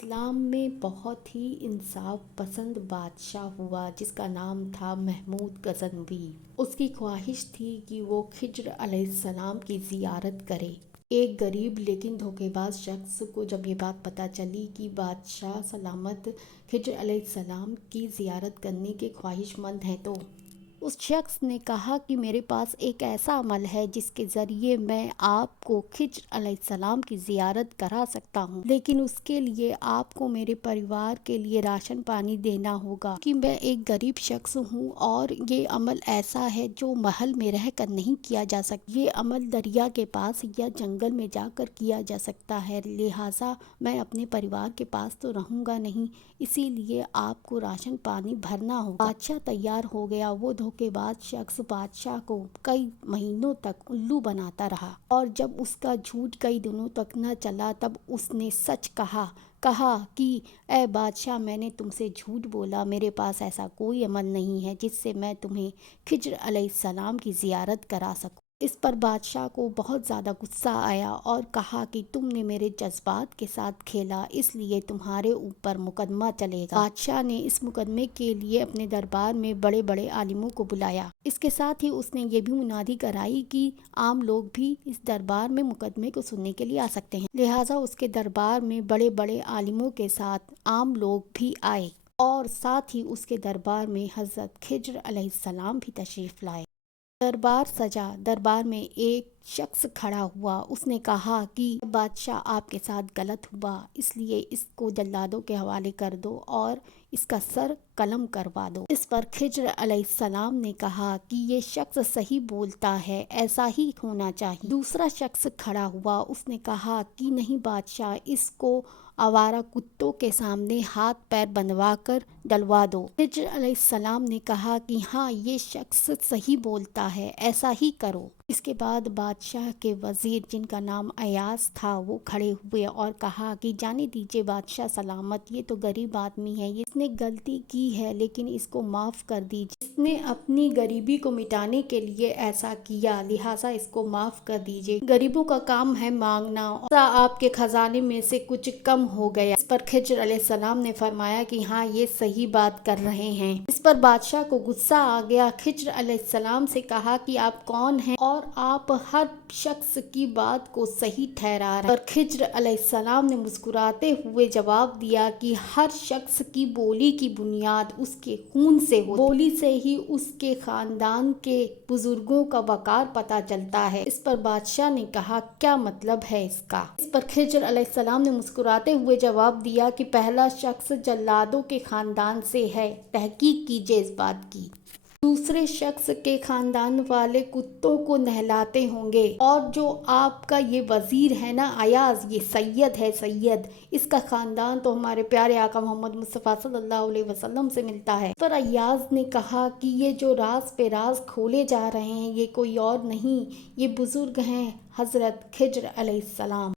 اسلام میں بہت ہی انصاف پسند بادشاہ ہوا جس کا نام تھا محمود غزنوی۔ اس کی خواہش تھی کہ وہ خضر علیہ السلام کی زیارت کرے۔ ایک غریب لیکن دھوکے باز شخص کو جب یہ بات پتہ چلی کہ بادشاہ سلامت خضر علیہ السلام کی زیارت کرنے کے خواہش مند ہیں تو اس شخص نے کہا کہ میرے پاس ایک ایسا عمل ہے جس کے ذریعے میں آپ کو خضر علیہ السلام کی زیارت کرا سکتا ہوں، لیکن اس کے لیے آپ کو میرے پریوار کے لیے راشن پانی دینا ہوگا کہ میں ایک غریب شخص ہوں اور یہ عمل ایسا ہے جو محل میں رہ کر نہیں کیا جا سکتا۔ یہ عمل دریا کے پاس یا جنگل میں جا کر کیا جا سکتا ہے، لہٰذا میں اپنے پریوار کے پاس تو رہوں گا نہیں، اسی لیے آپ کو راشن پانی بھرنا ہوگا۔ بادشاہ تیار ہو گیا۔ وہ دھوکے باز شخص بادشاہ کو کئی مہینوں تک الو بناتا رہا، اور جب اس کا جھوٹ کئی دنوں تک نہ چلا تب اس نے سچ کہا کہ اے بادشاہ، میں نے تم سے جھوٹ بولا، میرے پاس ایسا کوئی عمل نہیں ہے جس سے میں تمہیں خضر علیہ السلام کی زیارت کرا سکوں۔ اس پر بادشاہ کو بہت زیادہ غصہ آیا اور کہا کہ تم نے میرے جذبات کے ساتھ کھیلا، اس لیے تمہارے اوپر مقدمہ چلے گا۔ بادشاہ نے اس مقدمے کے لیے اپنے دربار میں بڑے بڑے عالموں کو بلایا۔ اس کے ساتھ ہی اس نے یہ بھی منادی کرائی کہ عام لوگ بھی اس دربار میں مقدمے کو سننے کے لیے آ سکتے ہیں، لہٰذا اس کے دربار میں بڑے بڑے عالموں کے ساتھ عام لوگ بھی آئے، اور ساتھ ہی اس کے دربار میں حضرت خضر علیہ السلام بھی تشریف لائے۔ دربار سجا۔ دربار میں ایک شخص کھڑا ہوا۔ اس نے کہا کہ بادشاہ، آپ کے ساتھ غلط ہوا، اس لیے اس کو جلادوں کے حوالے کر دو اور اس کا سر قلم کروا دو۔ اس پر خضر علیہ السلام نے کہا کہ یہ شخص صحیح بولتا ہے، ایسا ہی ہونا چاہیے۔ دوسرا شخص کھڑا ہوا۔ اس نے کہا کہ نہیں بادشاہ، اس کو آوارہ کتوں کے سامنے ہاتھ پیر بندھوا کر ڈلوا دو۔ خضر علیہ السلام نے کہا کہ ہاں، یہ شخص صحیح بولتا ہے، ایسا ہی کرو۔ اس کے بعد بادشاہ کے وزیر، جن کا نام ایاز تھا، وہ کھڑے ہوئے اور کہا کہ جانے دیجیے بادشاہ سلامت، یہ تو غریب آدمی ہے، اس نے غلطی کی ہے لیکن اس کو معاف کر دیجیے۔ اس نے اپنی غریبی کو مٹانے کے لیے ایسا کیا، لہٰذا اس کو معاف کر دیجیے۔ غریبوں کا کام ہے مانگنا، اور آپ کے خزانے میں سے کچھ کم ہو گیا۔ اس پر خضر علیہ السلام نے فرمایا کہ ہاں، یہ صحیح بات کر رہے ہیں۔ اس پر بادشاہ کو غصہ آ گیا۔ خضر علیہ السلام سے کہا کہ آپ کون ہیں اور آپ ہر شخص کی بات کو صحیح ٹھہرا رہے ہیں۔ پر خضر علیہ السلام نے مسکراتے ہوئے جواب دیا کہ ہر شخص کی بولی کی بنیاد اس کے خون سے ہوتی ہے، بولی سے ہی اس کے خاندان کے بزرگوں کا وقار پتہ چلتا ہے۔ اس پر بادشاہ نے کہا کیا مطلب ہے اس کا؟ اس پر خضر علیہ السلام نے مسکراتے ہوئے جواب دیا کہ پہلا شخص جلادوں کے خاندان سے ہے، تحقیق کیجیے اس بات کی۔ دوسرے شخص کے خاندان والے کتوں کو نہلاتے ہوں گے، اور جو آپ کا یہ وزیر ہے نا ایاز، یہ سید ہے، سید، اس کا خاندان تو ہمارے پیارے آقا محمد مصطفیٰ صلی اللہ علیہ وسلم سے ملتا ہے۔ پر ایاز نے کہا کہ یہ جو راز پہ راز کھولے جا رہے ہیں، یہ کوئی اور نہیں، یہ بزرگ ہیں حضرت خضر علیہ السلام۔